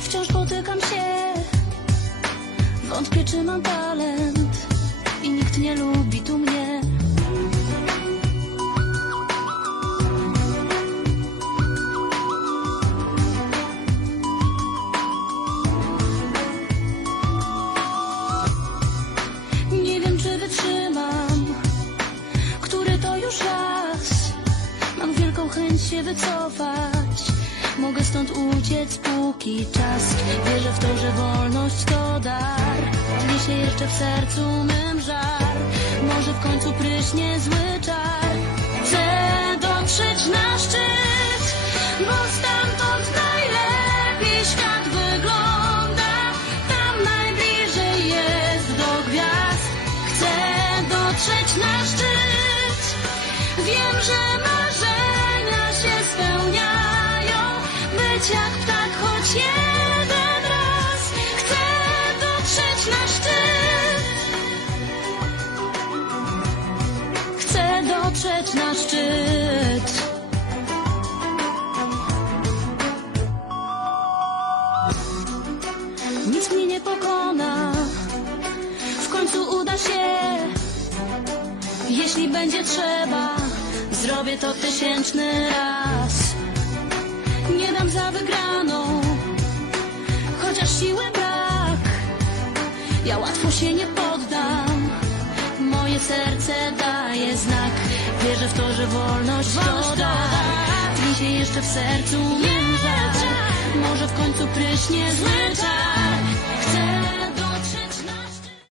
Wciąż potykam się, wątpię czy mam talent i nikt nie lubi tu mnie. Nie wiem czy wytrzymam, który to już raz. Mam wielką chęć się wycofać. Mogę stąd uciec póki czas. Wierzę w to, że wolność to dar. Tli się jeszcze w sercu mym żar. Może w końcu pryśnie zły czar. Chcę dotrzeć na szczyt, bo stamtąd najlepiej świat wygląda. Tam najbliżej jest do gwiazd. Chcę dotrzeć na szczyt. Być jak ptak choć jeden raz. Chcę dotrzeć na szczyt. Chcę dotrzeć na szczyt. Nic mnie nie pokona. W końcu uda się. Jeśli będzie trzeba, zrobię to tysięczny raz. Nie dam za wygraną, chociaż siły brak. Ja łatwo się nie poddam. Moje serce daje znak. Wierzę w to, że wolność, to dar. Tli się jeszcze w sercu mym żar. Może w końcu pryśnie zły.